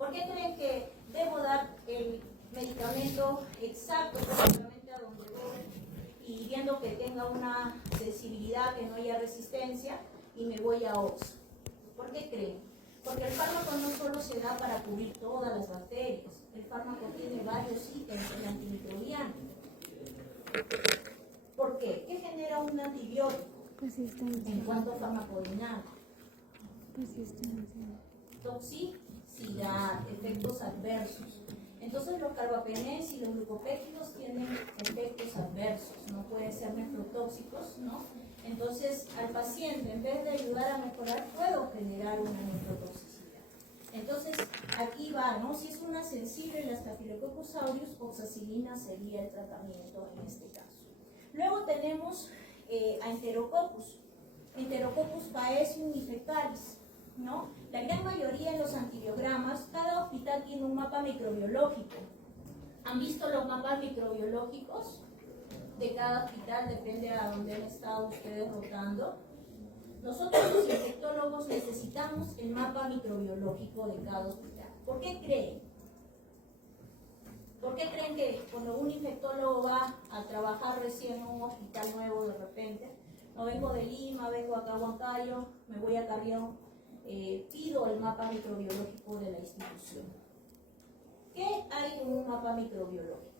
¿Por qué creen que debo dar el medicamento exacto prácticamente a donde voy y viendo que tenga una sensibilidad, que no haya resistencia, y me voy a OX? ¿Por qué creen? Porque el fármaco no solo se da para cubrir todas las bacterias, el fármaco tiene varios ítems, el antimicrobiano. ¿Por qué? ¿Qué genera un antibiótico? Resistencia. En cuanto a farmacodinámica. Resistencia. Toxicidad, efectos adversos. Entonces los carbapenems y los glucopéptidos tienen efectos adversos, no pueden ser nefrotóxicos, ¿no? Entonces al paciente, en vez de ayudar a mejorar, puedo generar una nefrotoxicidad. Entonces aquí va, ¿no? Si es una sensible, la Staphylococcus aureus, oxacilina sería el tratamiento en este caso. Luego tenemos a Enterococcus. Enterococcus faecium y fecalis, ¿no? La gran mayoría de los antibiogramas, cada hospital tiene un mapa microbiológico. ¿Han visto los mapas microbiológicos de cada hospital? Depende a dónde han estado ustedes rotando. Nosotros los infectólogos necesitamos el mapa microbiológico de cada hospital. ¿Por qué creen? ¿Por qué creen que cuando un infectólogo va a trabajar recién en un hospital nuevo de repente, no vengo de Lima, vengo acá a Huancayo, me voy a Carrión, pido el mapa microbiológico de la institución? ¿Qué hay en un mapa microbiológico?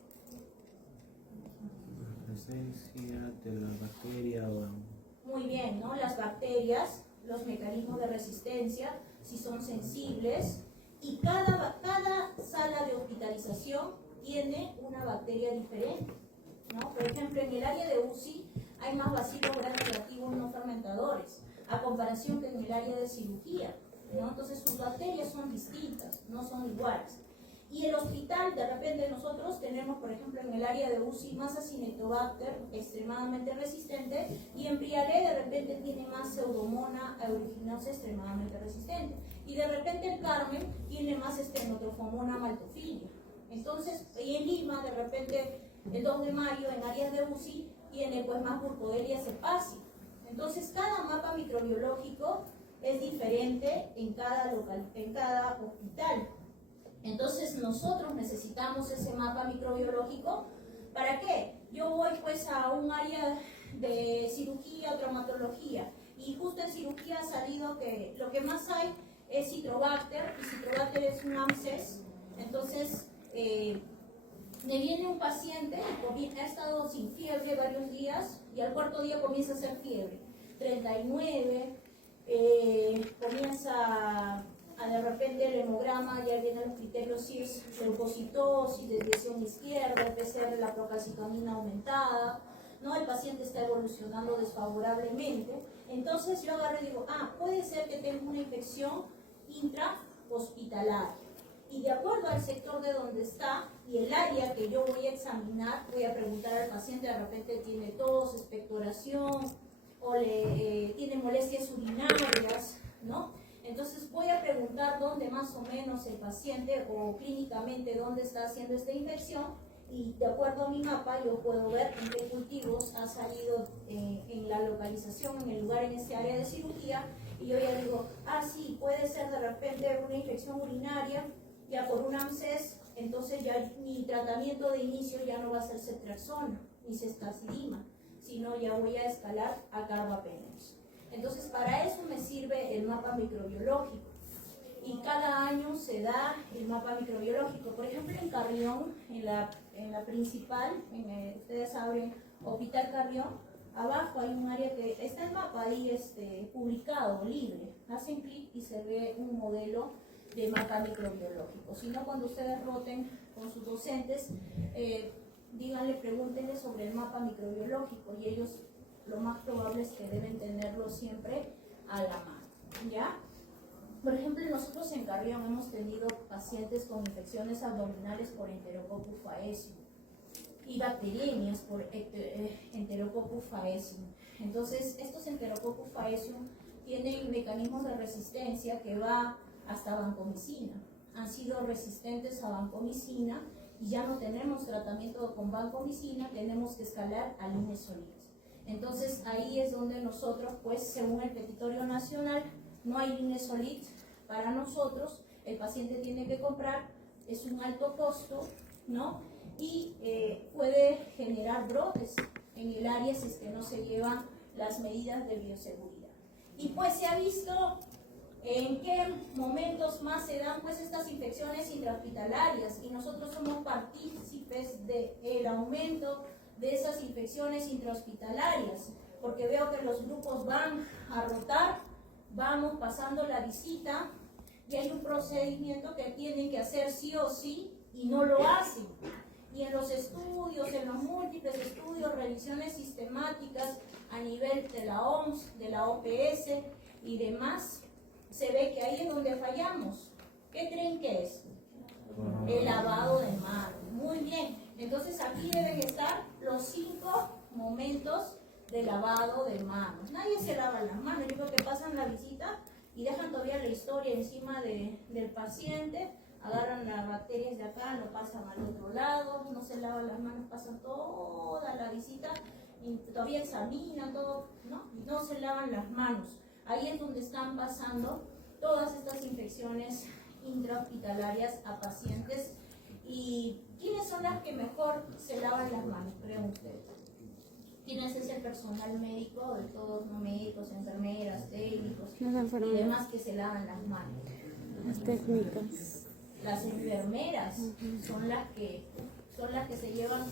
La presencia de la bacteria o... Muy bien, ¿no? Las bacterias, los mecanismos de resistencia, si son sensibles, y cada sala de hospitalización tiene una bacteria diferente, ¿no? Por ejemplo, en el área de UCI hay más bacilos gram negativos no fermentadores, a comparación que en el área de cirugía, ¿no? Entonces sus bacterias son distintas, no son iguales. Y el hospital, de repente nosotros tenemos, por ejemplo, en el área de UCI, más Acinetobacter extremadamente resistente, y en Priale de repente tiene más Pseudomonas aeruginosa extremadamente resistente. Y de repente el Carmen tiene más Stenotrophomonas maltophilia. Entonces, y en Lima, de repente, el 2 de mayo, en áreas de UCI, tiene pues más Burkholderia cepacia. Entonces, cada mapa microbiológico es diferente en cada hospital. Entonces nosotros necesitamos ese mapa microbiológico. ¿Para qué? Yo voy pues a un área de cirugía o traumatología, y justo en cirugía ha salido que lo que más hay es Citrobacter, y Citrobacter es un AMSES. Entonces me viene un paciente, ha estado sin fiebre varios días, y al cuarto día comienza a hacer fiebre 39, comienza a de repente el hemograma, ya vienen los criterios CIRS, leucocitosis, desviación izquierda, el PCR de la procalcitonina aumentada, ¿no? El paciente está evolucionando desfavorablemente. Entonces yo agarro y digo, puede ser que tenga una infección intrahospitalaria. Y de acuerdo al sector de donde está y el área que yo voy a examinar, voy a preguntar al paciente, de repente tiene tos, expectoración, o tiene molestias urinarias, ¿no? Entonces voy a preguntar dónde más o menos el paciente, o clínicamente dónde está haciendo esta infección, y de acuerdo a mi mapa yo puedo ver en qué cultivos ha salido en la localización, en el lugar, en este área de cirugía, y yo ya digo, sí, puede ser de repente una infección urinaria, ya por un AMSES, entonces ya mi tratamiento de inicio ya no va a ser Ceftriaxona ni Ceftazidima, sino ya voy a escalar a carbapenems. Entonces para eso me sirve el mapa microbiológico, y cada año se da el mapa microbiológico. Por ejemplo, en Carrión, en la principal, ustedes saben, Hospital Carrión, abajo hay un área que está el mapa ahí publicado, libre. Hacen clic y se ve un modelo de mapa microbiológico. Si no, cuando ustedes roten con sus docentes, díganle, pregúntenle sobre el mapa microbiológico, y ellos lo más probable es que deben tenerlo siempre a la mano, ¿ya? Por ejemplo, nosotros en Carrión hemos tenido pacientes con infecciones abdominales por Enterococcus faecium y bacteriemias por Enterococcus faecium. Entonces, estos Enterococcus faecium tienen mecanismos de resistencia que va hasta vancomicina. Han sido resistentes a vancomicina, y ya no tenemos tratamiento con vancomicina, tenemos que escalar a linezolid. Entonces ahí es donde nosotros, pues según el petitorio nacional, no hay linezolid para nosotros, el paciente tiene que comprar, es un alto costo, ¿no? Y puede generar brotes en el área si es que no se llevan las medidas de bioseguridad. Y pues se ha visto en qué momentos más se dan pues estas infecciones intrahospitalarias, y nosotros somos partícipes del aumento de esas infecciones intrahospitalarias, porque veo que los grupos van a rotar, vamos pasando la visita y hay un procedimiento que tienen que hacer sí o sí y no lo hacen. Y en los estudios, en los múltiples estudios, revisiones sistemáticas a nivel de la OMS, de la OPS y demás, se ve que ahí es donde fallamos. ¿Qué creen que es? El lavado de manos. Muy bien. Entonces aquí deben estar los 5 momentos de lavado de manos. Nadie se lava las manos. Yo creo que pasan la visita y dejan todavía la historia encima del paciente, agarran las bacterias de acá, lo pasan al otro lado, no se lavan las manos, pasan toda la visita y todavía examinan todo, ¿no? Y no se lavan las manos. Ahí es donde están pasando todas estas infecciones intrahospitalarias a pacientes. ¿Y quiénes son las que mejor se lavan las manos? Creen ustedes. ¿Quiénes es el personal médico de todos los médicos, enfermeras, técnicos y demás que se lavan las manos? Las técnicas. Las enfermeras son las que se llevan,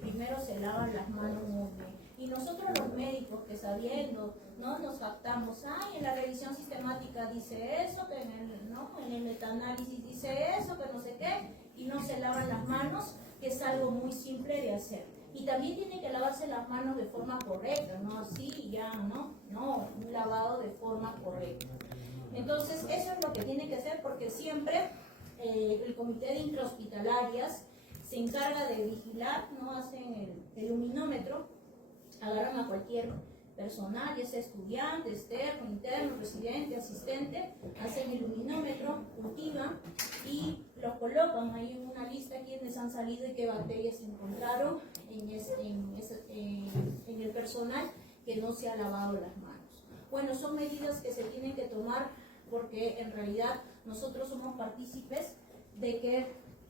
primero se lavan las manos muy bien. Y nosotros los médicos que sabiendo, ¿no? Nos captamos, en la revisión sistemática dice eso, que en el metaanálisis dice eso, que no sé qué, y no se lavan las manos, que es algo muy simple de hacer. Y también tiene que lavarse las manos de forma correcta, no así ya, no, un lavado de forma correcta. Entonces, eso es lo que tiene que hacer, porque siempre el comité de intrahospitalarias se encarga de vigilar, no hacen el luminómetro, agarran a cualquier personal, ya sea estudiante, externo, interno, residente, asistente, hacen el luminómetro, cultivan y los colocan ahí en una lista quiénes han salido y qué bacterias se encontraron en el personal que no se ha lavado las manos. Bueno, son medidas que se tienen que tomar porque en realidad nosotros somos partícipes de que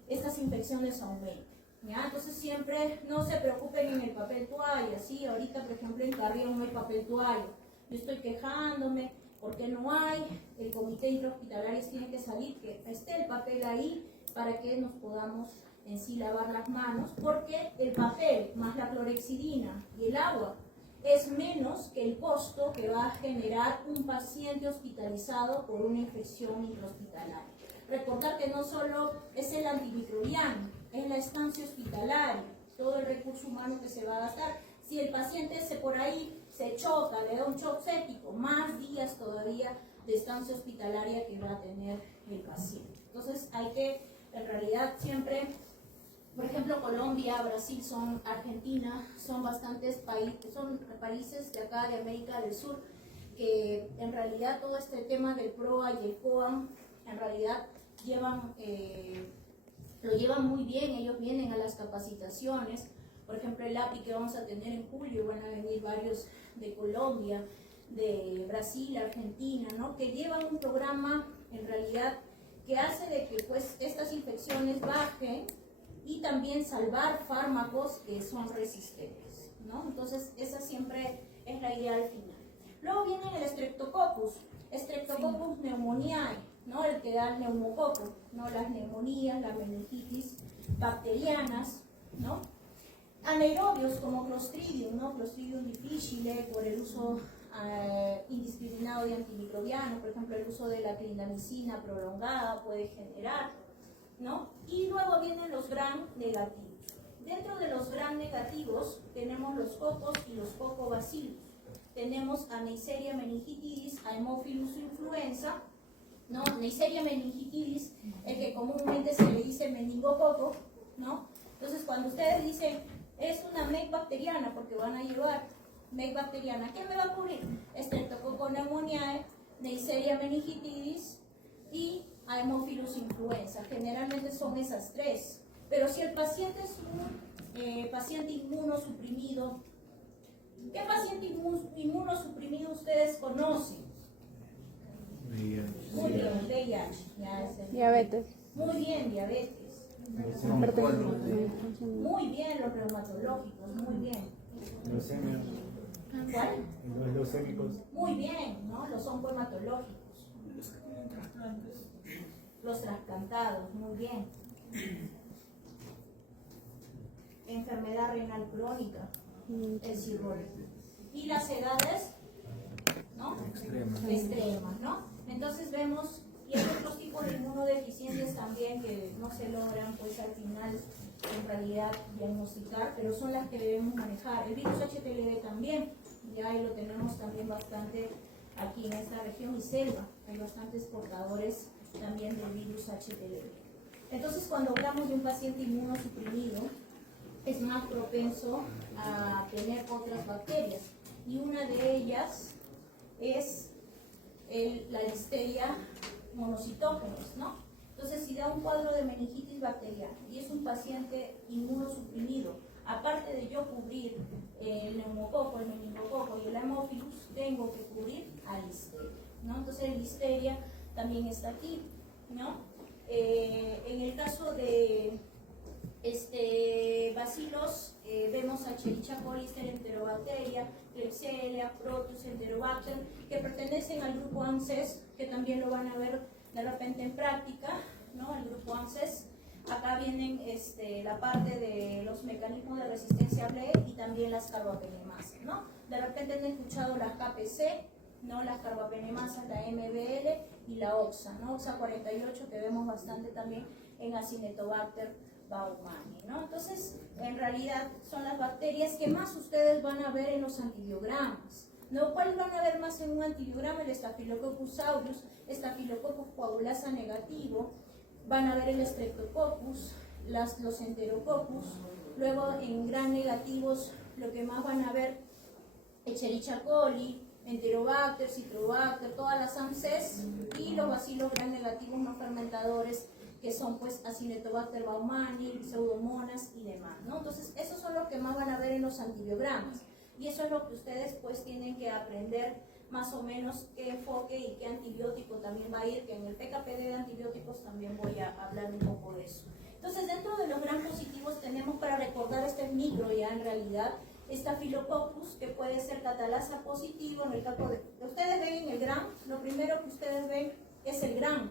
estas infecciones aumenten. ¿Ya? Entonces siempre no se preocupen en el papel toalla, ¿sí? Ahorita por ejemplo en Carrión no hay papel toalla, yo estoy quejándome porque no hay, el comité intrahospitalario tiene que salir, que esté el papel ahí para que nos podamos en sí lavar las manos, porque el papel más la clorexidina y el agua es menos que el costo que va a generar un paciente hospitalizado por una infección intrahospitalaria. Recordar que no solo es el antimicrobiano, es la estancia hospitalaria, todo el recurso humano que se va a gastar. Si el paciente por ahí se choca, le da un shock séptico, más días todavía de estancia hospitalaria que va a tener el paciente. Entonces hay que, en realidad siempre, por ejemplo Colombia, Brasil, Argentina, son bastantes países de acá de América del Sur que en realidad todo este tema del PROA y el COAM en realidad lo llevan muy bien. Ellos vienen a las capacitaciones, por ejemplo el API que vamos a tener en julio, van a venir varios de Colombia, de Brasil, Argentina, ¿no? Que llevan un programa en realidad que hace de que pues estas infecciones bajen y también salvar fármacos que son resistentes, ¿no? Entonces esa siempre es la idea al final. Luego viene el Streptococcus pneumoniae, ¿no? El que da el neumococo, ¿no? Las neumonías, las meningitis bacterianas, ¿no? Anaerobios como Clostridium, ¿no? Clostridium difficile por el uso indiscriminado de antimicrobianos, por ejemplo el uso de la clindamicina prolongada puede generar, ¿no? Y luego vienen los gram negativos. Dentro de los gram negativos tenemos los cocos y los cocobacilos. Tenemos a Neisseria meningitidis, a Haemophilus influenza, ¿no? Neisseria meningitidis, el que comúnmente se le dice meningococo, ¿no? Entonces cuando ustedes dicen es una MEC bacteriana, porque van a llevar MEC bacteriana, ¿qué me va a cubrir? Streptococcus pneumoniae, Neisseria meningitidis y Haemophilus influenza. Generalmente son esas tres. Pero si el paciente es un paciente inmunosuprimido, ¿qué paciente inmunosuprimido ustedes conocen? Muy bien, VIH. Ya es el- Diabetes. Muy bien, diabetes. Hipertensión. Muy bien, los reumatológicos, muy bien. Leucemia. ¿Cuál? Los leucémicos. Muy bien, ¿no? Los oncohematológicos. Los trasplantados, muy bien. Enfermedad renal crónica, el cirrótico. Y las edades, ¿no? Extremas, ¿no? Entonces vemos, y hay otros tipos de inmunodeficiencias también que no se logran, pues al final, en realidad, diagnosticar, pero son las que debemos manejar. El virus HTLV también, ya ahí lo tenemos también bastante aquí en esta región y selva. Hay bastantes portadores también del virus HTLV. Entonces, cuando hablamos de un paciente inmunosuprimido, es más propenso a tener otras bacterias. Y una de ellas es la Listeria monocitógenes, ¿no? Entonces, si da un cuadro de meningitis bacteriana y es un paciente inmunosuprimido, aparte de yo cubrir el neumococo, el meningococo y el Haemophilus, tengo que cubrir a Listeria, ¿no? Entonces, el Listeria también está aquí, ¿no? En el caso de bacilos, vemos a Escherichia coli, Enterobacteria, Klebsiella, Proteus, Enterobacter, que pertenecen al grupo ANSES, que también lo van a ver de repente en práctica, ¿no? El grupo ANSES. Acá vienen la parte de los mecanismos de resistencia a BLE y también las carbapenemasas, ¿no? De repente han escuchado las KPC, ¿no? Las carbapenemasas, la MBL y la OXA, ¿no? OXA 48, que vemos bastante también en Acinetobacter baumannii, ¿no? Entonces, en realidad son las bacterias que más ustedes van a ver en los antibiogramas, ¿no? ¿Cuáles van a ver más en un antibiograma? El Staphylococcus aureus, Staphylococcus coagulasa negativo, van a ver el Streptococcus, los Enterococcus, luego en gram negativos lo que más van a ver, Escherichia coli, Enterobacter, Citrobacter, todas las ANSES y los bacilos gram negativos no fermentadores, que son pues Acinetobacter baumannii, Pseudomonas y demás, ¿no? Entonces, esos son los que más van a ver en los antibiogramas. Y eso es lo que ustedes pues tienen que aprender más o menos qué enfoque y qué antibiótico también va a ir, que en el PKPD de antibióticos también voy a hablar un poco de eso. Entonces, dentro de los gram positivos tenemos, para recordar, este micro ya en realidad, Staphylococcus, que puede ser catalasa positivo. En el caso de ustedes ven en el gram, lo primero que ustedes ven es el gram.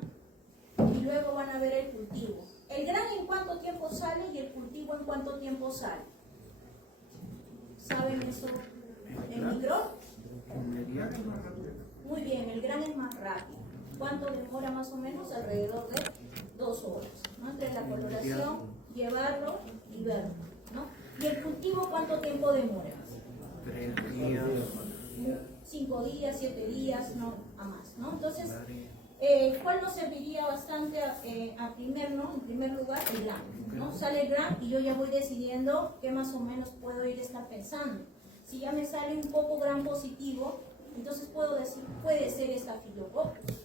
Y luego van a ver el cultivo. ¿El gran en cuánto tiempo sale y el cultivo en cuánto tiempo sale? ¿Saben eso en micro? Muy bien, el gran es más rápido. ¿Cuánto demora más o menos? Alrededor de 2 horas, ¿no? Entre la coloración, llevarlo y verlo, ¿no? ¿Y el cultivo cuánto tiempo demora? 3 días. 5 días, 7 días, no a más, ¿no? Entonces, ¿cuál nos serviría bastante en primer lugar? El gram, ¿no? Sale el gram y yo ya voy decidiendo qué más o menos puedo estar pensando. Si ya me sale un poco gram positivo, entonces puedo decir, puede ser Staphylococcus,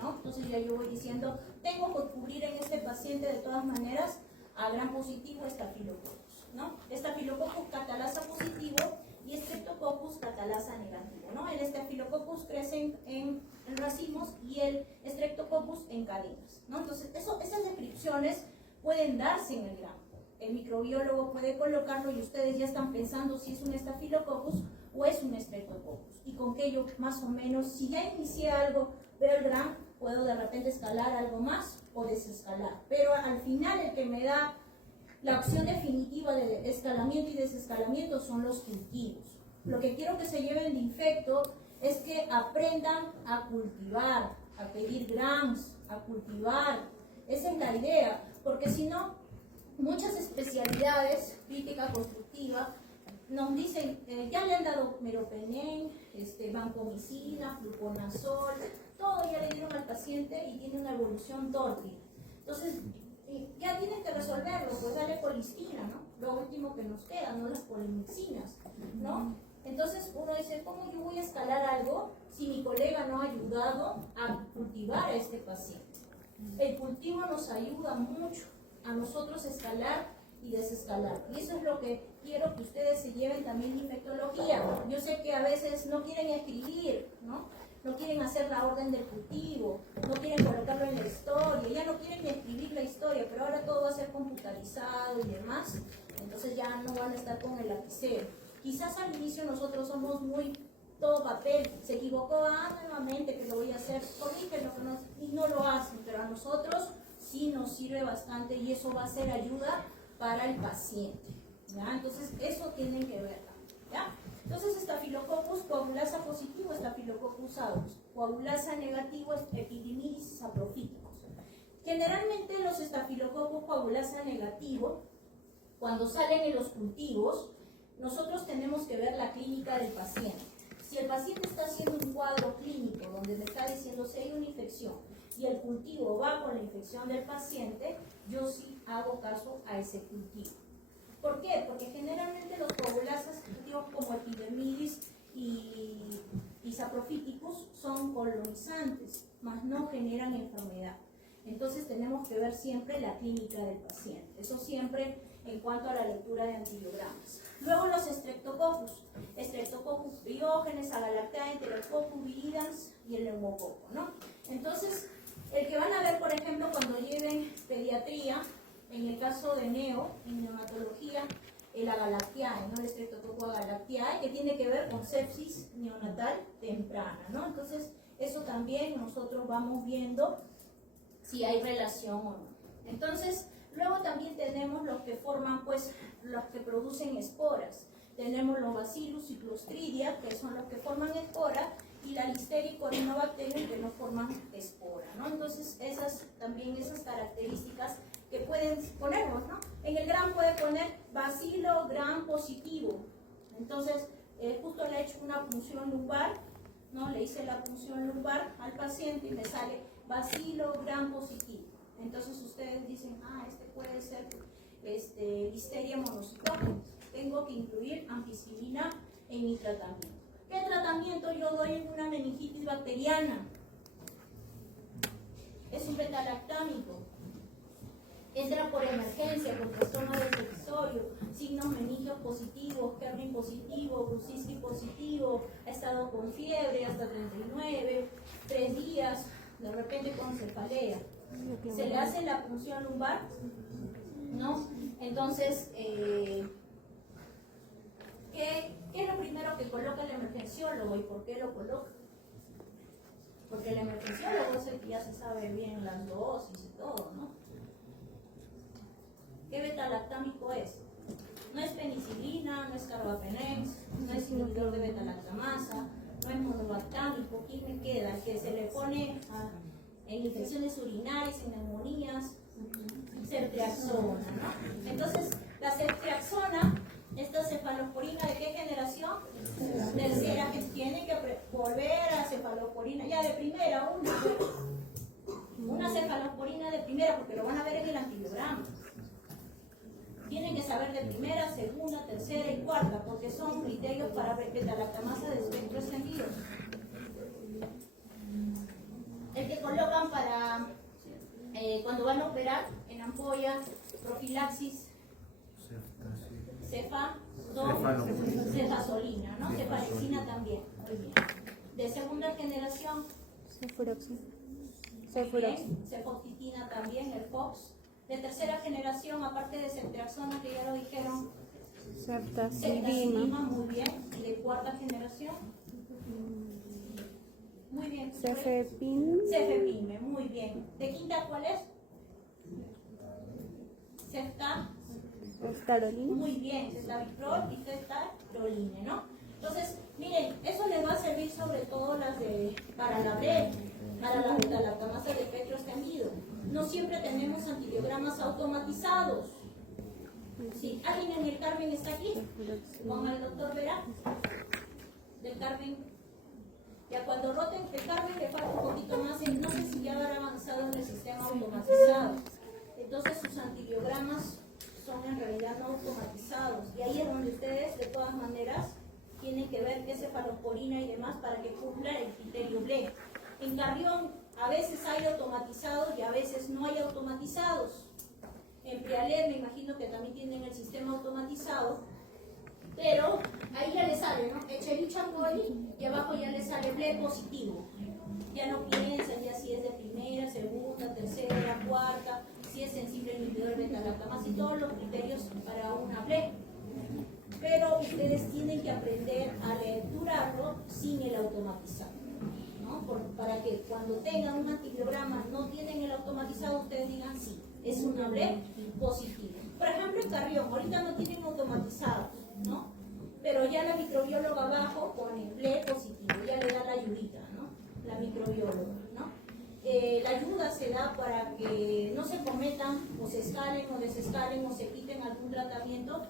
¿no? Entonces ya yo voy diciendo, tengo que cubrir en este paciente de todas maneras a gram positivo Staphylococcus, ¿no? Staphylococcus catalasa positivo y Streptococcus catalasa negativo, ¿no? El Staphylococcus crece en racimos y el Streptococcus en cadenas, ¿no? Entonces, esas descripciones pueden darse en el gram. El microbiólogo puede colocarlo y ustedes ya están pensando si es un Staphylococcus o es un Streptococcus. Y con que yo más o menos, si ya inicié algo, veo el gram, puedo de repente escalar algo más o desescalar. Pero al final el que me da la opción definitiva de escalamiento y desescalamiento son los cultivos. Lo que quiero que se lleven de infecto es que aprendan a cultivar, a pedir grams, a cultivar. Esa es la idea, porque si no, muchas especialidades, crítica constructiva, nos dicen, ya le han dado meropenem, vancomicina, fluconazol, todo ya le dieron al paciente y tiene una evolución tórpida. Entonces, ya tienen que resolverlo, pues dale colistina, ¿no? Lo último que nos queda, ¿no? Las polimixinas, ¿no? Entonces uno dice, ¿cómo yo voy a escalar algo si mi colega no ha ayudado a cultivar a este paciente? El cultivo nos ayuda mucho a nosotros escalar y desescalar. Y eso es lo que quiero que ustedes se lleven también de infectología. Yo sé que a veces no quieren escribir, ¿no? no quieren hacer la orden del cultivo, no quieren colocarlo en la historia, ya no quieren ni escribir la historia, pero ahora todo va a ser computarizado y demás, entonces ya no van a estar con el lapicero. Quizás al inicio nosotros somos muy todo papel, se equivocó, nuevamente que lo voy a hacer, corrígelo, y no lo hacen, pero a nosotros sí nos sirve bastante y eso va a ser ayuda para el paciente, ¿ya? Entonces eso tienen que ver, ¿ya? Entonces Staphylococcus coagulasa positivo, Staphylococcus aureus, coagulasa negativo, Epididymitis saprophyticus. Generalmente los Staphylococcus coagulasa negativo, cuando salen en los cultivos, nosotros tenemos que ver la clínica del paciente. Si el paciente está haciendo un cuadro clínico donde me está diciendo si hay una infección y el cultivo va con la infección del paciente, yo sí hago caso a ese cultivo. ¿Por qué? Porque generalmente los coagulasas cultivos como Epidermidis y Saprophyticus son colonizantes, mas no generan enfermedad. Entonces tenemos que ver siempre la clínica del paciente. Eso siempre en cuanto a la lectura de antibiogramas. Luego los Streptococcus biógenes, Agalactea, Enterococcus viridans y el neumococo, ¿no? Entonces, el que van a ver, por ejemplo, cuando lleven pediatría, en el caso de en neonatología, el Agalactiae, ¿no? El Streptococcus agalactiae, que tiene que ver con sepsis neonatal temprana, ¿no? Entonces, eso también nosotros vamos viendo si hay relación o no. Entonces, luego también tenemos los que forman, pues, los que producen esporas. Tenemos los Bacillus y Clostridia, que son los que forman espora, y la Listeria y Corynebacterium, que no forman espora, ¿no? Entonces, esas características que pueden ponernos, ¿no? En el gram puede poner bacilo gram positivo. Entonces, justo le he hecho una punción lumbar, ¿no? Le hice la punción lumbar al paciente y me sale bacilo gram positivo. Entonces ustedes dicen, este puede ser Listeria monocytogenes. Tengo que incluir ampicilina en mi tratamiento. ¿Qué tratamiento yo doy en una meningitis bacteriana? Es un betalactámico. Entra por emergencia, por trastorno decisorio, signos meningios positivos, Kerrin positivo, Brusinski positivo, ha estado con fiebre hasta 39, 3 días, de repente con cefalea. ¿Se le hace la punción lumbar? ¿No? Entonces, ¿qué es lo primero que coloca el emergenciólogo y por qué lo coloca? Porque el emergenciólogo es el que ya se sabe bien las dosis y todo, ¿no? ¿Qué betalactámico es? No es penicilina, no es carbapenems, no es inhibidor de betalactamasa, no es monobactámico. ¿Quién me queda? El que se le pone en infecciones urinarias, en neumonías, ceftriaxona, ¿no? Entonces, la ceftriaxona, esta cefalosporina, ¿de qué generación? Tercera, que tiene que volver a cefalosporina, ya de primera, una cefalosporina de primera, porque lo van a ver en el antibiograma. Tienen que saber de primera, segunda, tercera y cuarta, porque son criterios para betalactamasa de espectro extendido. El que colocan para cuando van a operar en ampolla, profilaxis, cefazolina, ¿no? Cefalexina también. Muy bien. De segunda generación, cefoxitina también, el FOX. De tercera generación, aparte de ceftriaxona, que ya lo dijeron, ceftazidima, muy bien. Y de cuarta generación, muy bien. Cefepime, muy bien. ¿De quinta cuál es? Ceftaroline. Muy bien, ceftaviprol y ceftaroline, ¿no? Entonces, miren, eso les va a servir sobre todo para la BRE, para la betalactamasa de espectro extendido. No siempre tenemos antibiogramas automatizados. ¿Sí? ¿Alguien en el Carmen está aquí? Con el doctor Vera. Del Carmen. Ya cuando roten el Carmen le falta un poquito más, no sé si ya habrá avanzado en el sistema automatizado. Entonces sus antibiogramas son en realidad no automatizados. Y ahí es donde ustedes, de todas maneras, tienen que ver qué es cefalosporina y demás para que cumpla el criterio BLE. En Carrión a veces hay automatizados y a veces no hay automatizados. En Prialet me imagino que también tienen el sistema automatizado, pero ahí ya le sale, ¿no? Escherichia coli y abajo ya le sale BLE positivo. Ya no piensan ya si es de primera, segunda, tercera, cuarta, si es sensible el inhibidor beta-lactamasa y todos los criterios para una PLE. Pero ustedes tienen que aprender a lecturarlo sin el automatizado, ¿no? Para que cuando tengan un antibiograma no tienen el automatizado, ustedes digan sí, es una PLE positiva. Por ejemplo, en Carrión, ahorita no tienen automatizado, ¿no? Pero ya la microbióloga abajo pone PLE positivo, ya le da la ayudita, ¿no? La microbióloga, ¿no? La ayuda se da para que no se cometan o se escalen o desescalen o se quiten algún tratamiento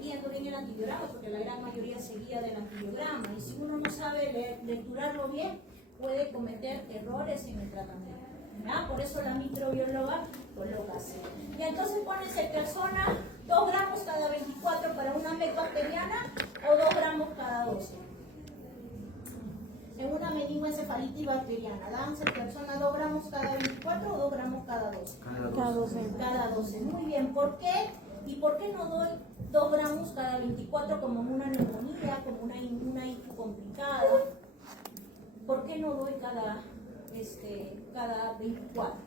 viendo bien el antibiograma, porque la gran mayoría se guía del antibiograma, y si uno no sabe lecturarlo bien, puede cometer errores en el tratamiento, ¿verdad? Por eso la microbióloga coloca así. Y entonces pone ceftriaxona 2 gramos cada 24 para una MEC bacteriana o 2 gramos cada 12. En una meningoencefalitis bacteriana, dan ceftriaxona 2 gramos cada 24 o 2 gramos cada 12. Cada 12. Cada 12. Muy bien, ¿por qué? ¿Y por qué no doy 2 gramos cada 24 como una neumonía, como una IFU complicada? ¿Por qué no doy cada 24?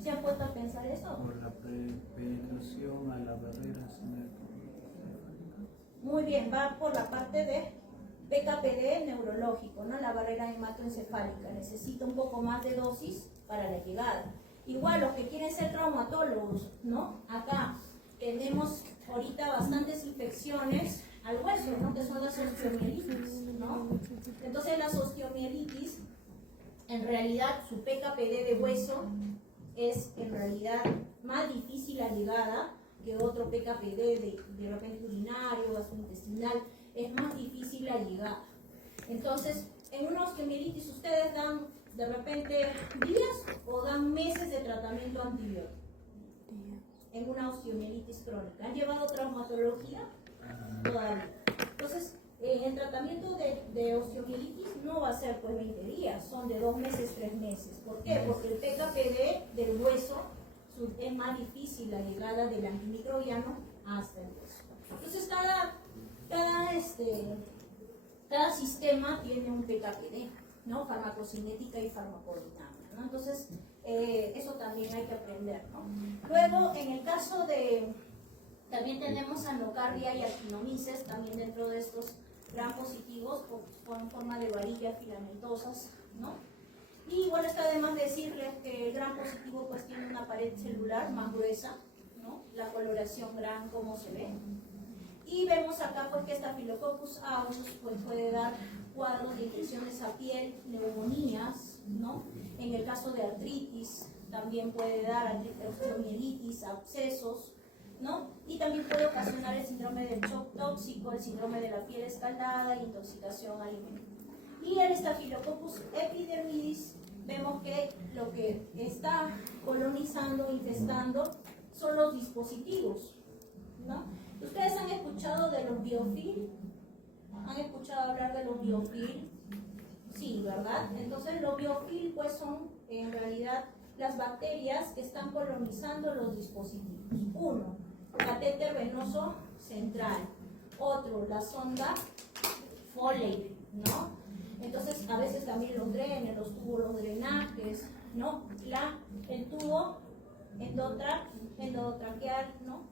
¿Se han puesto a pensar eso? Por la penetración a la barrera cerebral. Muy bien, va por la parte de PKPD neurológico, ¿no? La barrera hematoencefálica. Necesita un poco más de dosis para la llegada. Igual los que quieren ser traumatólogos, ¿no? Acá tenemos ahorita bastantes infecciones al hueso, ¿no? Que son las osteomielitis, ¿no? Entonces las osteomielitis, en realidad su PKPD de hueso es en realidad más difícil la llegada que otro PKPD de repente urinario, gastrointestinal, es más difícil la llegada. Entonces, en una osteomielitis ustedes dan de repente días o dan meses de tratamiento antibiótico. En una osteomielitis crónica. ¿Han llevado traumatología? Todavía. Entonces, el tratamiento de osteomielitis no va a ser pues 20 días, son de 2 meses, 3 meses. ¿Por qué? Porque el PKPD del hueso es más difícil la llegada del antimicrobiano hasta el hueso. Entonces, cada sistema tiene un PKPD, ¿no? Farmacocinética y farmacodinámica, ¿no? Entonces, eso también hay que aprender, ¿no? Luego, en el caso de, también tenemos anocardia y actinomyces, también dentro de estos gram positivos, con forma de varillas filamentosas, ¿no? Y bueno, está de más decirles que el gram positivo pues tiene una pared celular más gruesa, ¿no? La coloración gram, como se ve. Y vemos acá pues que Staphylococcus aureus pues puede dar cuadros de infecciones a piel, neumonías, ¿no? En el caso de artritis también puede dar osteomielitis, abscesos, ¿no? Y también puede ocasionar el síndrome del shock tóxico, el síndrome de la piel escaldada e intoxicación alimentaria. Y el Staphylococcus epidermidis, vemos que lo que está colonizando, infestando, son los dispositivos, ¿no? ¿Ustedes han escuchado de los biofilm? ¿Han escuchado hablar de los biofilm? Sí, ¿verdad? Entonces los biofilm pues son en realidad las bacterias que están colonizando los dispositivos. Uno, catéter venoso central. Otro, la sonda Foley, ¿no? Entonces a veces también los drenes, los tubos, los drenajes, ¿no? El tubo endotraqueal, ¿no?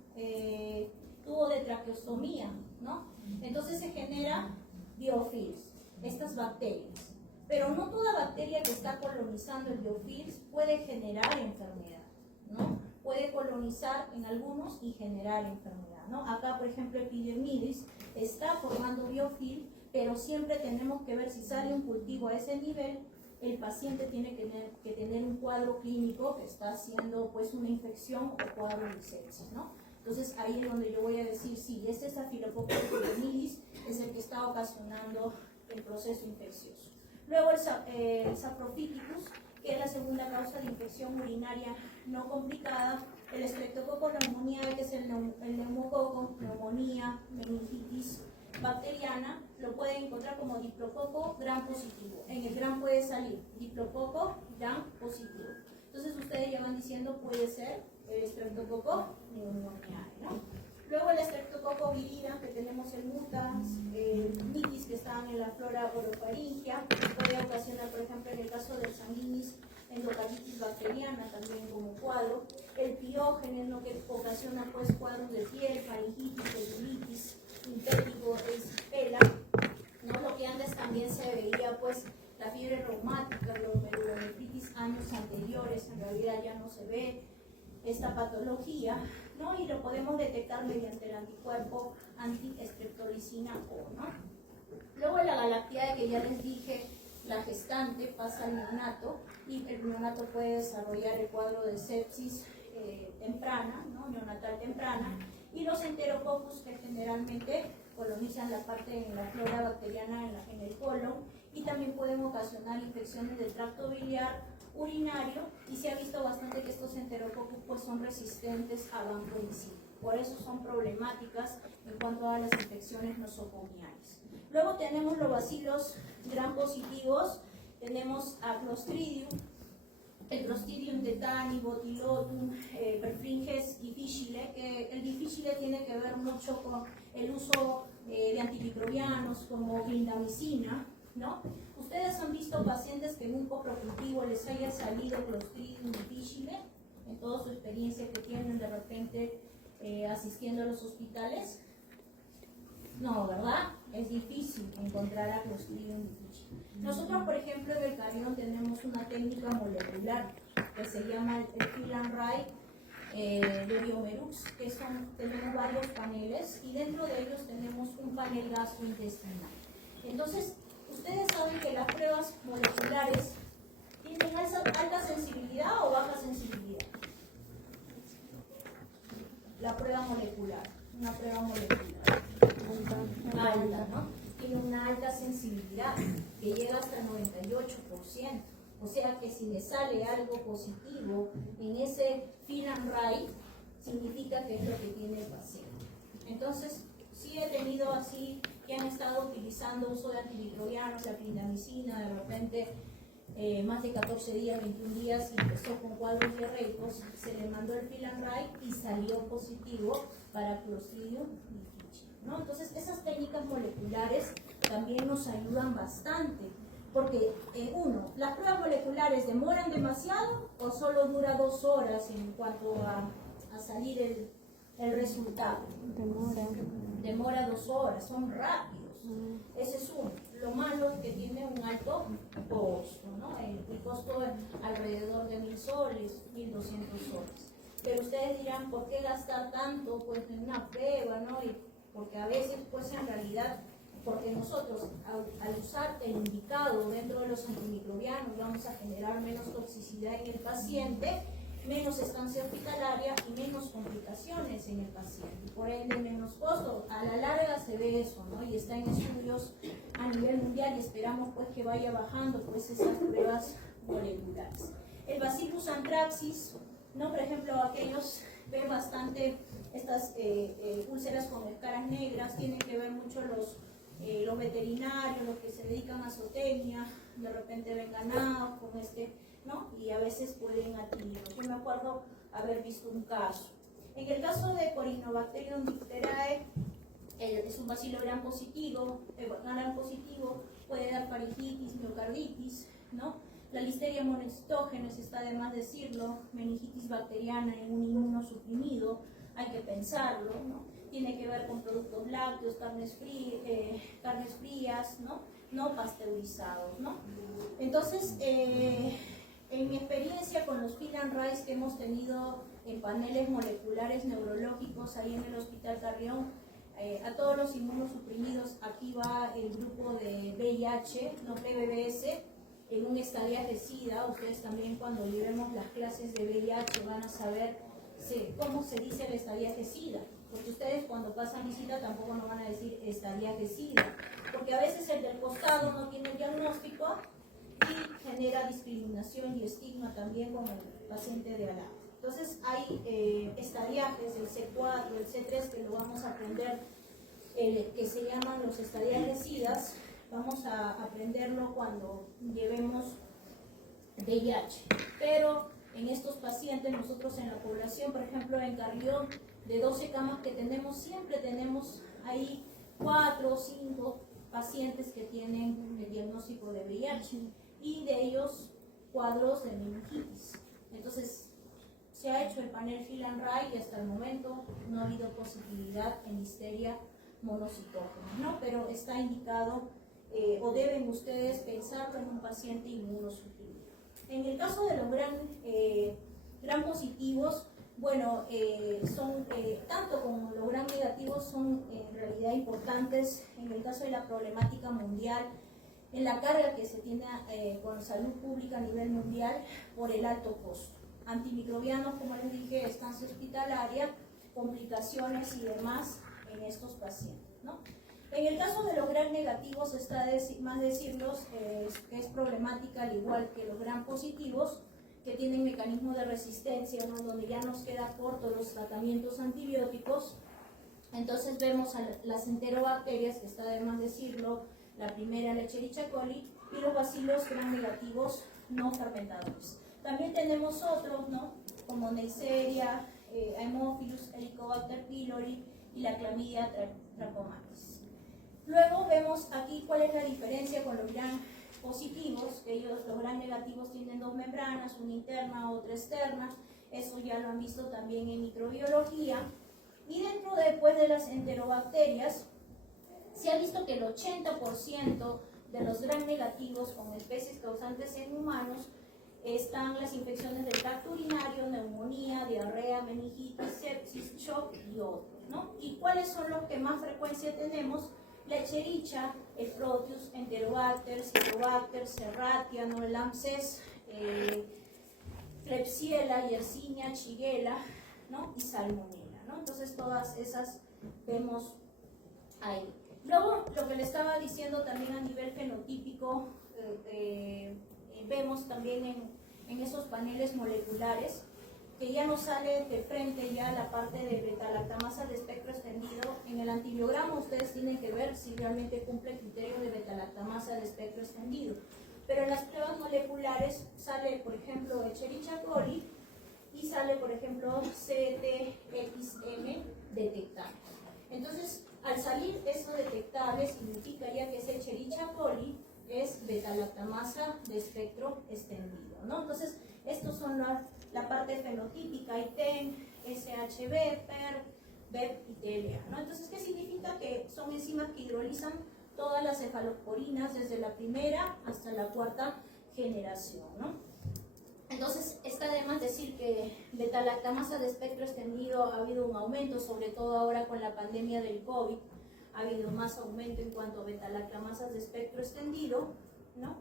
Tubo de traqueostomía, ¿no? Entonces se genera biofilms, estas bacterias. Pero no toda bacteria que está colonizando el biofilms puede generar enfermedad, ¿no? Puede colonizar en algunos y generar enfermedad, ¿no? Acá, por ejemplo, epidermidis está formando biofilm, pero siempre tenemos que ver si sale un cultivo a ese nivel, el paciente tiene que tener un cuadro clínico que está haciendo pues una infección o cuadro de sepsis, ¿no? Entonces ahí es donde yo voy a decir, sí, este Staphylococcus epidermidis es el que está ocasionando el proceso infeccioso. Luego el Saprophyticus, que es la segunda causa de infección urinaria no complicada, el Streptococcus pneumoniae, que es el neumococo, neumonía, meningitis bacteriana, lo pueden encontrar como diplococo gram positivo. En el gram puede salir diplococo gram positivo. Entonces ustedes ya van diciendo, puede ser el Streptococcus pneumoniae, ¿no? Luego el Streptococcus viridia, que tenemos el mutans, mitis que están en la flora orofaringia, puede ocasionar, por ejemplo, en el caso del sanguinis, endocarditis bacteriana también como cuadro, el piógenes, ¿no? Que ocasiona pues cuadros de piel, faringitis, celulitis, impétigo, erisipela, ¿no? Lo que antes también se veía pues la fiebre reumática, la glomerulonefritis años anteriores, en realidad ya no se ve esta patología, ¿no? Y lo podemos detectar mediante el anticuerpo anti-streptolicina O, ¿no? Luego la galactiae que ya les dije, la gestante pasa al neonato y el neonato puede desarrollar el cuadro de sepsis temprana, ¿no? Neonatal temprana, y los enterococcus que generalmente colonizan la parte de la flora bacteriana en el colon y también pueden ocasionar infecciones del tracto biliar, urinario, y se ha visto bastante que estos enterococcus pues son resistentes a vancomicina. Por eso son problemáticas en cuanto a las infecciones nosocomiales. Luego tenemos los bacilos gram positivos, tenemos a Clostridium, el Clostridium tetani, Botulinum, Perfringens difficile, que el difficile tiene que ver mucho con el uso de antimicrobianos como clindamicina, ¿no? Ustedes han visto pacientes que en un coprocultivo les haya salido Clostridium difficile, en toda su experiencia que tienen de repente asistiendo a los hospitales. No, ¿verdad? Es difícil encontrar a Clostridium difficile. Nosotros, por ejemplo, en el Carrión tenemos una técnica molecular que se llama el Phelan-Wright de Biomerux, que tenemos varios paneles y dentro de ellos tenemos un panel gastrointestinal. Entonces, ustedes saben que las pruebas moleculares tienen alta sensibilidad o baja sensibilidad. La prueba molecular, una prueba molecular alta, ¿no? Tiene una alta sensibilidad que llega hasta el 98%. O sea que si le sale algo positivo en ese Phelan-Wright, significa que es lo que tiene el paciente. Entonces, sí he tenido así que han estado utilizando uso de antimicrobianos, la clindamicina, de repente más de 14 días, 21 días, y empezó con cuadros diarreicos, se le mandó el Phelan-Wright y salió positivo para Clostridium difficile, ¿no? Entonces, esas técnicas moleculares también nos ayudan bastante, porque uno, las pruebas moleculares demoran demasiado o solo dura 2 horas en cuanto a salir el resultado. Demora 2 horas, son rápidos. Ese es uno. Lo malo es que tiene un alto costo, ¿no? El costo es alrededor de 1.000 soles, 1.200 soles. Pero ustedes dirán, ¿por qué gastar tanto pues en una prueba, ¿no? Y porque a veces, pues en realidad, porque nosotros al usar el indicado dentro de los antimicrobianos vamos a generar menos toxicidad en el paciente, menos estancia hospitalaria y menos complicaciones en el paciente, por ende menos costo. A la larga se ve eso, ¿no? Y está en estudios a nivel mundial y esperamos pues que vaya bajando pues esas pruebas moleculares. El Bacillus anthracis, ¿no? Por ejemplo, aquellos ven bastante estas úlceras con escaras negras, tienen que ver mucho los veterinarios, los que se dedican a zootecnia, de repente ven ganados con ¿no? Y a veces pueden adquirirlo. Yo me acuerdo haber visto un caso. En el caso de Corynebacterium diphtheriae, es un bacilo gram positivo, puede dar faringitis, miocarditis, ¿no? La Listeria monocytogenes, está de más decirlo, meningitis bacteriana en un inmunosuprimido, hay que pensarlo, ¿no? Tiene que ver con productos lácteos, carnes frías, ¿no? No pasteurizados, ¿no? Entonces, en mi experiencia con los Phelan-Wright que hemos tenido en paneles moleculares neurológicos ahí en el Hospital Carrión, a todos los inmunosuprimidos, aquí va el grupo de VIH, no PBBS, en un estadiaje SIDA. Ustedes también cuando llevemos las clases de VIH van a saber cómo se dice el estadiaje SIDA, porque ustedes cuando pasan visita tampoco nos van a decir estadiaje SIDA, porque a veces el del costado no tiene el diagnóstico y genera discriminación y estigma también con el paciente de al lado. Entonces hay estadiajes, el C4, el C3, que lo vamos a aprender, que se llaman los estadiajes SIDAs. Vamos a aprenderlo cuando llevemos VIH. Pero en estos pacientes. Nosotros en la población, por ejemplo, en Carrión, de 12 camas que tenemos, siempre tenemos ahí 4 o 5 pacientes que tienen el diagnóstico de VIH y de ellos cuadros de meningitis. Entonces, se ha hecho el panel Phelan-Rye y hasta el momento no ha habido positividad en Listeria monocitógena, ¿no? Pero está indicado o deben ustedes pensarlo en un paciente inmunosuprimido. En el caso de los gran positivos, bueno, son tanto como los gran negativos son en realidad importantes en el caso de la problemática mundial, en la carga que se tiene con salud pública a nivel mundial por el alto costo. Antimicrobianos, como les dije, estancia hospitalaria, complicaciones y demás en estos pacientes, ¿no? En el caso de los gran negativos está más decirlos que es problemática al igual que los gran positivos, que tienen mecanismos de resistencia, ¿no? Donde ya nos queda corto los tratamientos antibióticos. Entonces vemos a las enterobacterias, que está de más decirlo, la primera, la Escherichia coli, y los bacilos gram negativos no fermentadores. También tenemos otros, ¿no? Como Neisseria, Haemophilus, Helicobacter pylori y la Clamidia trachomatis. Luego vemos aquí cuál es la diferencia con los gran positivos, que ellos, los gran negativos, tienen 2 membranas, una interna, otra externa. Eso ya lo han visto también en microbiología. Y dentro después de las enterobacterias, se ha visto que el 80% de los gran negativos con especies causantes en humanos están las infecciones del tracto urinario, neumonía, diarrea, meningitis, sepsis, shock y otros, ¿no? ¿Y cuáles son los que más frecuencia tenemos? La Escherichia, el Proteus, Enterobacter, Citrobacter, Serratia, ¿no? El Lampses, Klebsiella, Yersinia, Shigella, ¿no? Y Salmonella, ¿no? Entonces todas esas vemos ahí. Luego, lo que le estaba diciendo también a nivel fenotípico, vemos también en esos paneles moleculares que ya nos sale de frente ya la parte de beta-lactamasa de espectro extendido. En el antibiograma ustedes tienen que ver si realmente cumple el criterio de beta-lactamasa de espectro extendido. Pero en las pruebas moleculares sale, por ejemplo, Escherichia coli y sale, por ejemplo, CTXM detectable. Entonces, al salir eso detectable, significa ya que es Escherichia coli, es beta-lactamasa de espectro extendido, ¿no? Entonces, estos son la parte fenotípica, ITEN, SHB, PER, BEP y TLA, ¿no? Entonces, ¿qué significa? Que son enzimas que hidrolizan todas las cefalosporinas desde la primera hasta la 4ª generación, ¿no? Entonces, está de más decir que beta-lactamasa de espectro extendido ha habido un aumento, sobre todo ahora con la pandemia del COVID, ha habido más aumento en cuanto a beta-lactamasas de espectro extendido, ¿no?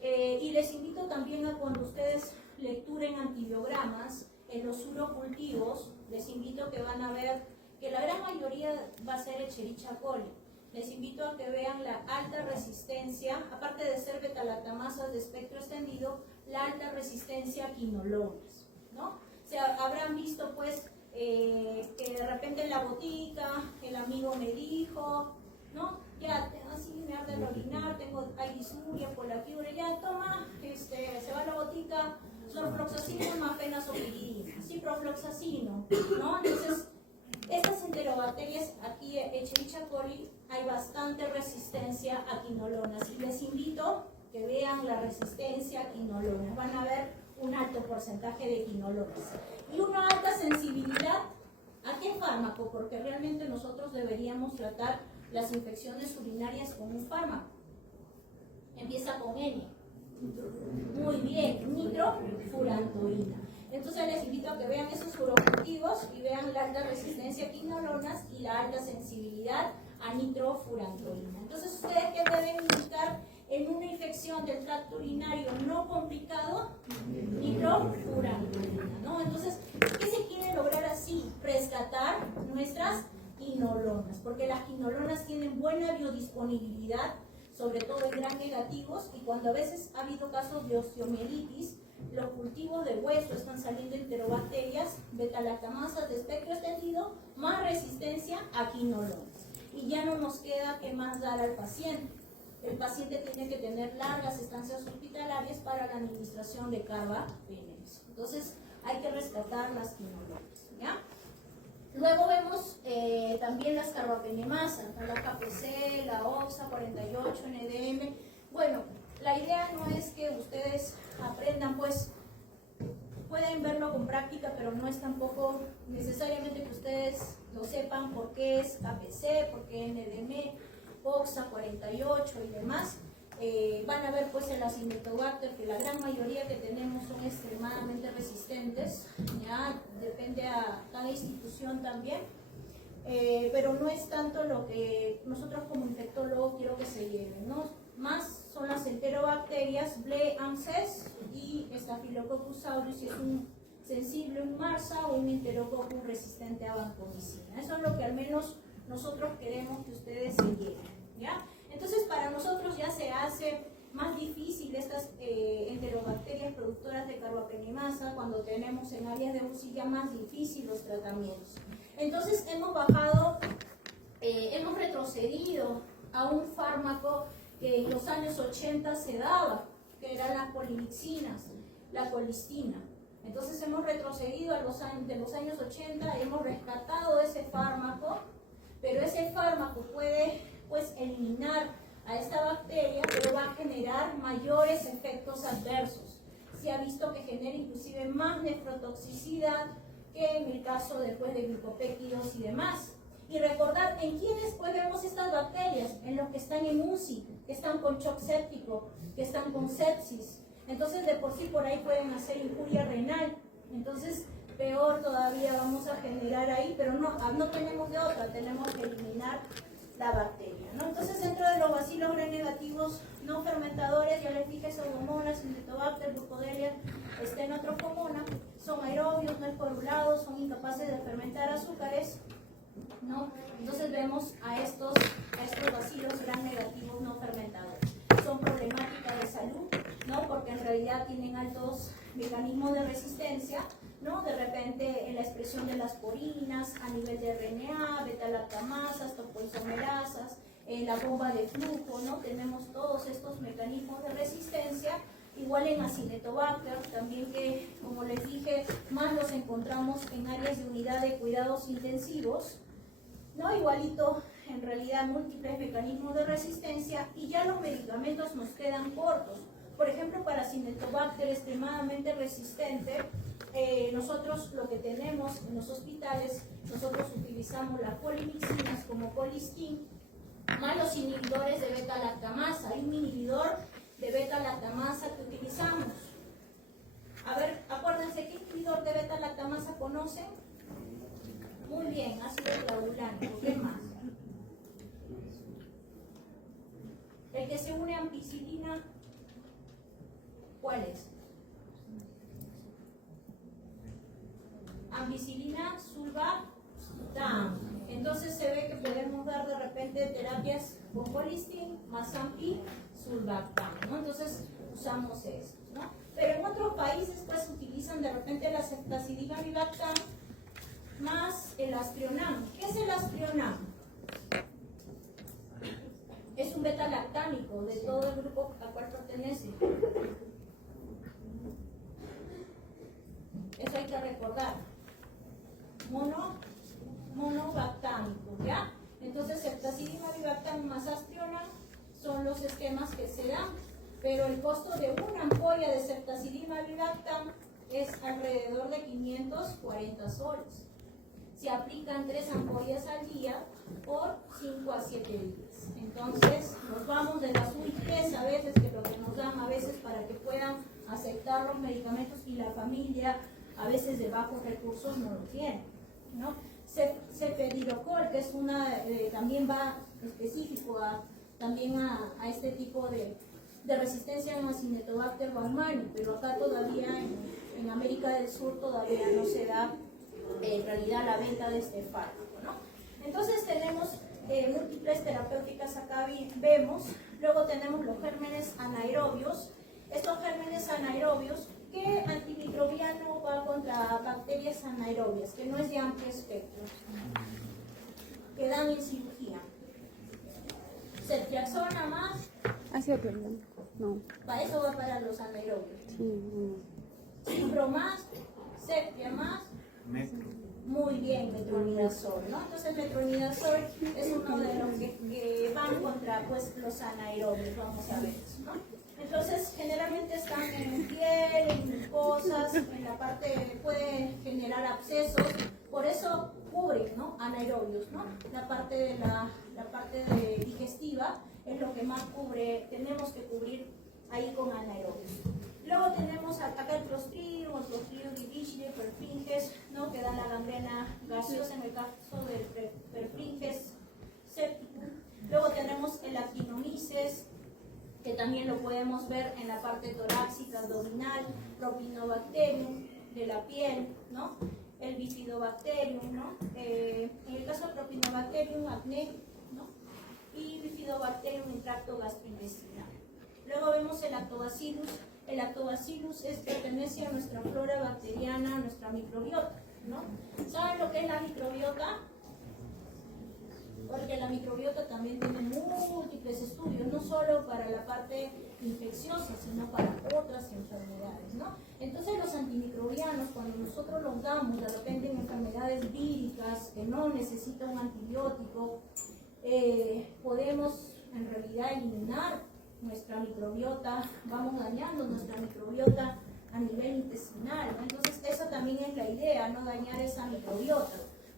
Y les invito también a cuando ustedes lecturen antibiogramas en los urocultivos, les invito que van a ver que la gran mayoría va a ser Escherichia coli. Les invito a que vean la alta resistencia, aparte de ser beta-lactamasas de espectro extendido, la alta resistencia a quinolonas, ¿no? O sea, habrán visto pues que de repente en la botica el amigo me dijo, ¿no? Ya, así me arde el orinar, hay disuria, polaquiuria, ya toma, se va a la botica, sulfloxacino, mafenoxopiridina, ciprofloxacino, ¿no? Entonces, estas enterobacterias, aquí Escherichia coli, hay bastante resistencia a quinolonas y les invito que vean la resistencia a quinolonas, van a ver un alto porcentaje de quinolonas y una alta sensibilidad. ¿A qué fármaco? Porque realmente nosotros deberíamos tratar las infecciones urinarias con un fármaco. Empieza con N. Muy bien, nitrofurantoína. Entonces les invito a que vean esos urocultivos y vean la alta resistencia a quinolonas y la alta sensibilidad a nitrofurantoína. Entonces, ¿ustedes qué deben indicar en una infección del tracto urinario no complicado? Nitrofurantoína, ¿no? Entonces, ¿qué se quiere lograr así? Rescatar nuestras quinolonas, porque las quinolonas tienen buena biodisponibilidad, sobre todo en gran negativos, y cuando a veces ha habido casos de osteomielitis, los cultivos de hueso están saliendo enterobacterias, beta-lactamasas de espectro extendido, más resistencia a quinolonas. Y ya no nos queda que más dar al paciente. El paciente tiene que tener largas estancias hospitalarias para la administración de carbapenem. utiliza. Entonces hay que rescatar las quinolonas, ¿ya? Luego vemos también las carbapenemasas, la KPC, la OXA 48, NDM. Bueno, la idea no es que ustedes aprendan, pues pueden verlo con práctica, pero no es tampoco necesariamente que ustedes lo sepan por qué es KPC, por qué NDM, OXA 48 y demás. Van a ver pues en las Actinobacter que la gran mayoría que tenemos son extremadamente resistentes, ya depende a cada institución también, pero no es tanto lo que nosotros como infectólogos quiero que se lleven, ¿no? Más son las enterobacterias, Ble, Amses y Staphylococcus aureus, si es un sensible, un MRSA o un enterococcus resistente a vancomicina. Eso es lo que al menos nosotros queremos que ustedes se lleven, ¿ya? Entonces, para nosotros ya se hace más difícil estas enterobacterias productoras de carbapenemasa cuando tenemos en áreas de UCI ya más difícil los tratamientos. Entonces, hemos retrocedido a un fármaco que en los años 80 se daba, que eran las polimixinas, la colistina. Entonces, hemos retrocedido de los años 80, hemos rescatado ese fármaco, pero ese fármaco puede pues eliminar a esta bacteria, pero va a generar mayores efectos adversos. Se ha visto que genera inclusive más nefrotoxicidad que en el caso después de glicopéptidos y demás. Y recordar en quiénes pues vemos estas bacterias, en los que están en UCI, que están con shock séptico, que están con sepsis. Entonces de por sí por ahí pueden hacer injuria renal. Entonces peor todavía vamos a generar ahí, pero no tenemos de otra, tenemos que eliminar la bacteria, ¿no? Entonces, dentro de los bacilos gram negativos no fermentadores, ya les dije, Pseudomonas, Enterobacter, Burkholderia, Stenotrophomona, son aerobios, no esporulados, son incapaces de fermentar azúcares, ¿no? Entonces vemos a estos bacilos gram negativos no fermentadores. Son problemáticas de salud, ¿no? Porque en realidad tienen altos mecanismos de resistencia, ¿no? De repente en la expresión de las porinas, a nivel de RNA, beta-lactamasas, topoisomerasas, en la bomba de flujo, ¿no? Tenemos todos estos mecanismos de resistencia, igual en Acinetobacter, también que, como les dije, más los encontramos en áreas de unidad de cuidados intensivos, ¿no? Igualito, en realidad, múltiples mecanismos de resistencia y ya los medicamentos nos quedan cortos. Por ejemplo, para Acinetobacter extremadamente resistente, nosotros lo que tenemos en los hospitales, nosotros utilizamos las polimixinas como Colistin, más los inhibidores de beta-lactamasa. Hay un inhibidor de beta-lactamasa que utilizamos. A ver, acuérdense, ¿qué inhibidor de beta-lactamasa conocen? Muy bien, ácido clavulánico. ¿Qué más? El que se une a ampicilina, ¿cuál es? Ampicilina sulbactam. Entonces se ve que podemos dar de repente terapias con colistin más ampi sulbactam, ¿no? Entonces usamos esto, ¿no? Pero en otros países pues utilizan de repente la ceftazidima avibactam más el astrionam. ¿Qué es el astrionam? Es un beta-lactámico de todo el grupo al cual pertenece. Eso hay que recordar. Monobactámico, ¿ya? Entonces, ceftazidima avibactam más astrionam son los esquemas que se dan, pero el costo de una ampolla de ceftazidima avibactam es alrededor de 540 soles. Se aplican 3 ampollas al día por 5 a 7 días. Entonces, nos vamos de las UITs a veces, que lo que nos dan a veces para que puedan aceptar los medicamentos y la familia, a veces de bajos recursos, no lo tiene, ¿no? Cefiderocol, que es una, también va específico también a este tipo de resistencia en Acinetobacter baumannii, pero acá todavía en América del Sur todavía no se da en realidad la venta de este fármaco, ¿no? Entonces tenemos múltiples terapéuticas acá vemos, luego tenemos los gérmenes anaerobios. Estos gérmenes anaerobios, ¿qué antimicrobiano va contra bacterias anaerobias? Que no es de amplio espectro, que dan en cirugía. Ceftriaxona más. Ácido clorhídrico, no. Para eso va para los anaerobios. Sí, no. Cipro más, septia más. Metro. Muy bien, metronidazol, ¿no? Entonces, metronidazol es uno de los que van contra pues, los anaerobios, vamos a ver eso, ¿no? Entonces, generalmente están en piel, en mucosas, en la parte, puede generar abscesos, por eso cubren, ¿no? Anaerobios, ¿no? La parte de digestiva es lo que más cubre, tenemos que cubrir ahí con anaerobios. Luego tenemos acá el Clostridium difficile, perfringens, ¿no? Que da la gangrena gaseosa en el caso del perfringens septicum. Luego tenemos el Actinomyces, que también lo podemos ver en la parte torácica, abdominal, Propinobacterium de la piel, ¿no? El Bifidobacterium, ¿no? En el caso del Propinobacterium, acné, ¿no? Y Bifidobacterium en tracto gastrointestinal. Luego vemos el Lactobacillus. El Lactobacillus pertenece a nuestra flora bacteriana, a nuestra microbiota, ¿no? ¿Saben lo que es la microbiota? Porque la microbiota también tiene múltiples estudios, no solo para la parte infecciosa, sino para otras enfermedades, ¿no? Entonces los antimicrobianos, cuando nosotros los damos de repente en enfermedades víricas que no necesitan un antibiótico, podemos en realidad eliminar nuestra microbiota, vamos dañando nuestra microbiota a nivel intestinal, ¿no? Entonces esa también es la idea, no dañar esa microbiota.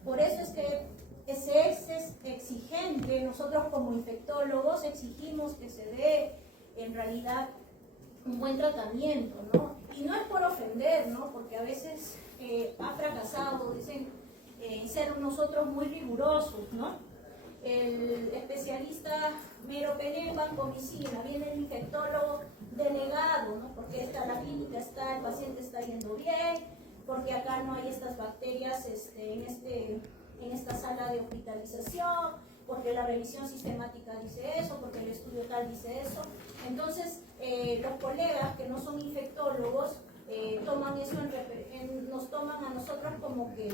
Por eso es que es exigente, nosotros como infectólogos exigimos que se dé en realidad un buen tratamiento, ¿no? Y no es por ofender, ¿no? Porque a veces ha fracasado, dicen, ser nosotros muy rigurosos, ¿no? El especialista meropenem vancomicina, viene el infectólogo denegado, ¿no? Porque la clínica está, el paciente está yendo bien, porque acá no hay estas bacterias en esta sala de hospitalización, porque la revisión sistemática dice eso, porque el estudio tal dice eso. Entonces, los colegas que no son infectólogos toman eso nos toman a nosotros como que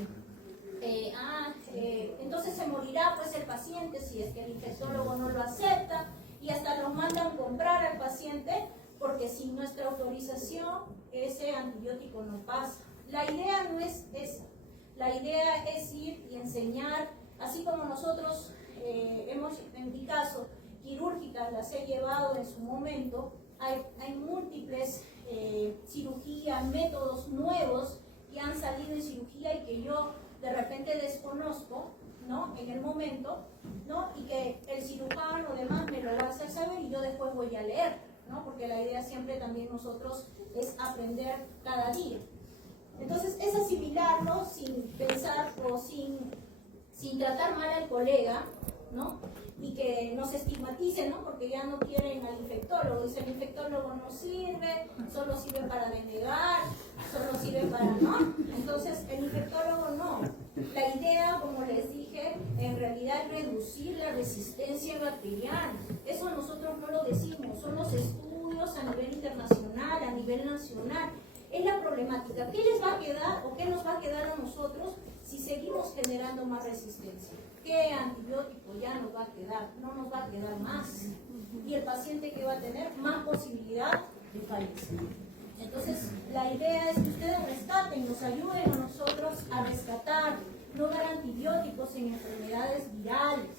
entonces se morirá pues el paciente si es que el infectólogo no lo acepta, y hasta los mandan comprar al paciente porque sin nuestra autorización ese antibiótico no pasa. La idea no es esa, la idea es ir y enseñar, así como nosotros en mi caso, quirúrgicas las he llevado en su momento, hay múltiples cirugías, métodos nuevos que han salido en cirugía y que yo de repente desconozco, ¿no? En el momento, ¿no? Y que el cirujano o demás me lo va a hacer saber y yo después voy a leer, ¿no? Porque la idea siempre también nosotros es aprender cada día. Entonces es asimilarlo sin pensar o sin tratar mal al colega, ¿no? Y que nos estigmaticen, ¿no? Porque ya no quieren al infectólogo. Dice, el infectólogo no sirve, solo sirve para denegar, solo sirve para, ¿no? Entonces, el infectólogo no. La idea, como les dije, en realidad es reducir la resistencia bacteriana. Eso nosotros no lo decimos, son los estudios a nivel internacional, a nivel nacional. Es la problemática. ¿Qué les va a quedar o qué nos va a quedar a nosotros si seguimos generando más resistencia? ¿Qué antibiótico ya nos va a quedar? No nos va a quedar más. Y el paciente que va a tener más posibilidad de fallecer. Entonces, la idea es que ustedes rescaten, nos ayuden a nosotros a rescatar, no dar antibióticos en enfermedades virales,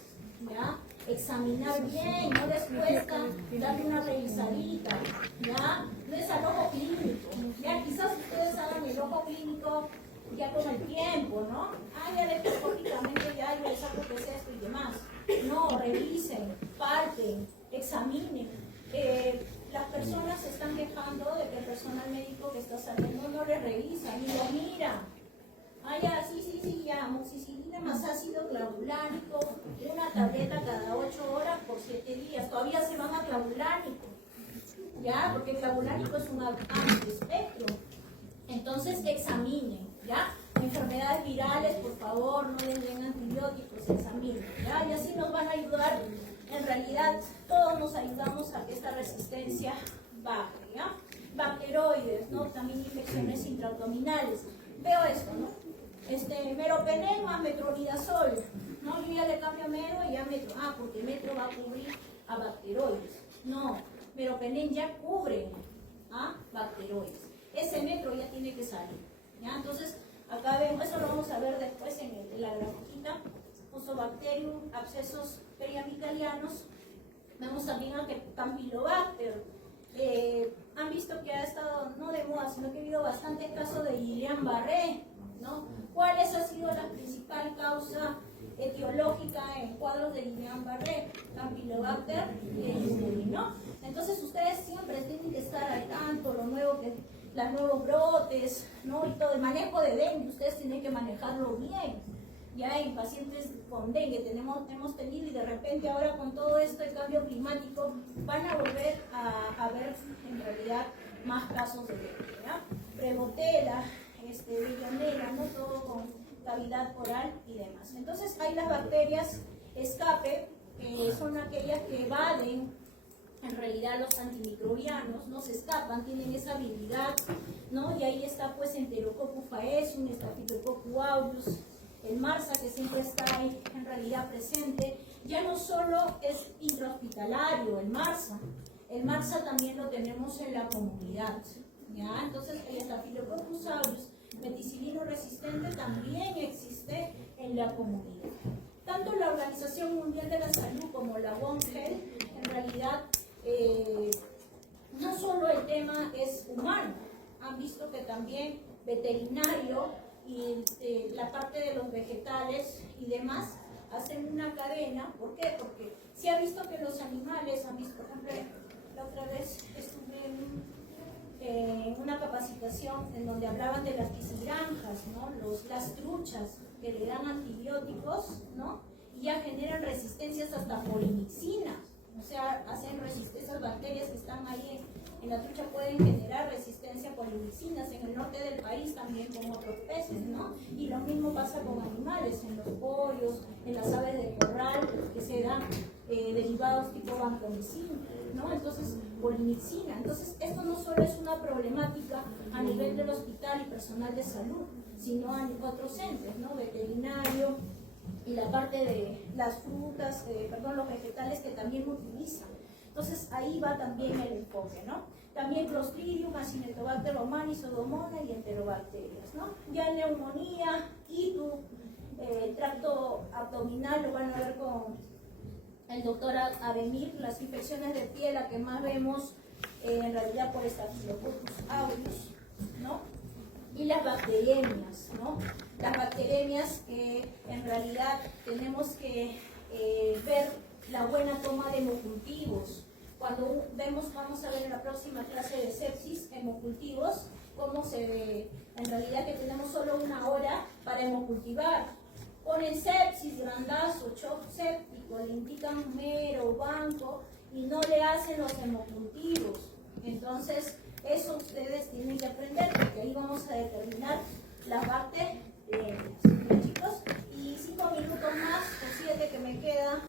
¿ya? Examinar bien, no les cuesta darle una revisadita, ¿ya? No es al ojo clínico, ya quizás ustedes hagan el ojo clínico ya con el tiempo, ¿no? Ya endoscópicamente ya yo les saco qué es esto y demás. No, revisen, palpen, examinen. Las personas se están quejando de que el personal médico que está saliendo no les revisa, ni lo mira. Ya, sí, ya, amoxicilina más ácido clavulánico, una tableta cada 8 horas por 7 días. Todavía se van a clavulánico, ¿ya? Porque el clavulánico es un amplio espectro. Entonces, examinen, ¿ya? Enfermedades virales, por favor, no les den antibióticos, examinen, ¿ya? Y así nos van a ayudar. En realidad, todos nos ayudamos a que esta resistencia baje, ¿ya? Bacteroides, ¿no? También infecciones intraabdominales. Veo esto, ¿no? Meropenem más metronidazol, ¿no? Yo ya le cambio a mero y ya metro. Porque metro va a cubrir a bacteroides. No, meropenem ya cubre a bacteroides. ese metro ya tiene que salir. ¿Ya? Entonces, acá vemos, eso lo vamos a ver después en la grafiquita, Fusobacterium, abscesos periamicalianos. Vemos también a que Campylobacter, han visto que ha estado no de moda, sino que ha habido bastantes casos de Guillain-Barré, ¿no? ¿Cuál ha sido la principal causa etiológica en cuadros de Guillain-Barré? Campylobacter jejuni, ¿no? Entonces ustedes siempre tienen que estar al tanto, los nuevos brotes, ¿no? Y todo el manejo de dengue, ustedes tienen que manejarlo bien. Ya en pacientes con dengue hemos tenido, y de repente ahora con todo esto el cambio climático van a volver a ver en realidad más casos de dengue, ¿ya? Prebotela, Legionella, ¿no? Todo con cavidad oral y demás. Entonces hay las bacterias escape, que son aquellas que evaden en realidad los antimicrobianos, no se escapan, tienen esa habilidad, ¿no? Y ahí está pues Enterococcus faecium, Staphylococcus aureus, el MRSA, que siempre está ahí en realidad presente. Ya no solo es intrahospitalario el MRSA también lo tenemos en la comunidad, ¿ya? Entonces el Staphylococcus aureus meticilino resistente también existe en la comunidad. Tanto la Organización Mundial de la Salud como la One Health, en realidad, no solo el tema es humano, han visto que también veterinario y la parte de los vegetales y demás hacen una cadena. ¿Por qué? Porque se ha visto que los animales, han visto, por ejemplo, la otra vez estuve en una capacitación en donde hablaban de las piscigranjas, ¿no? Las truchas que le dan antibióticos, ¿no? Y ya generan resistencias hasta polimixina. O sea, hacen resistencia, esas bacterias que están ahí en la trucha pueden generar resistencia a polimicinas. En el norte del país también con otros peces, ¿no? Y lo mismo pasa con animales, en los pollos, en las aves de corral, que se dan derivados tipo vancomicina, ¿no? Entonces, polimixina. Entonces, esto no solo es una problemática a nivel del hospital y personal de salud, sino a otros entes, ¿no? Veterinario, y la parte de las frutas, los vegetales que también utilizan. Entonces ahí va también el enfoque, ¿no? También Clostridium, Acinetobacter romanis, Pseudomonas y Enterobacterias, ¿no? Ya neumonía, ITU, tracto abdominal, lo van a ver con el doctor Avemir, las infecciones de piel, la que más vemos en realidad por Staphylococcus aureus, ¿no? Y las bacteremias, ¿no? Las bacteremias que en realidad tenemos que ver la buena toma de hemocultivos. Cuando vamos a ver en la próxima clase de sepsis, hemocultivos, cómo se ve, en realidad que tenemos solo 1 hora para hemocultivar. Ponen sepsis, grandazo, shock séptico, le indican mero, banco, y no le hacen los hemocultivos. Entonces, eso ustedes tienen que aprender, porque ahí vamos a determinar las bacterias, chicos. Y 5 minutos más, o 7 que me queda.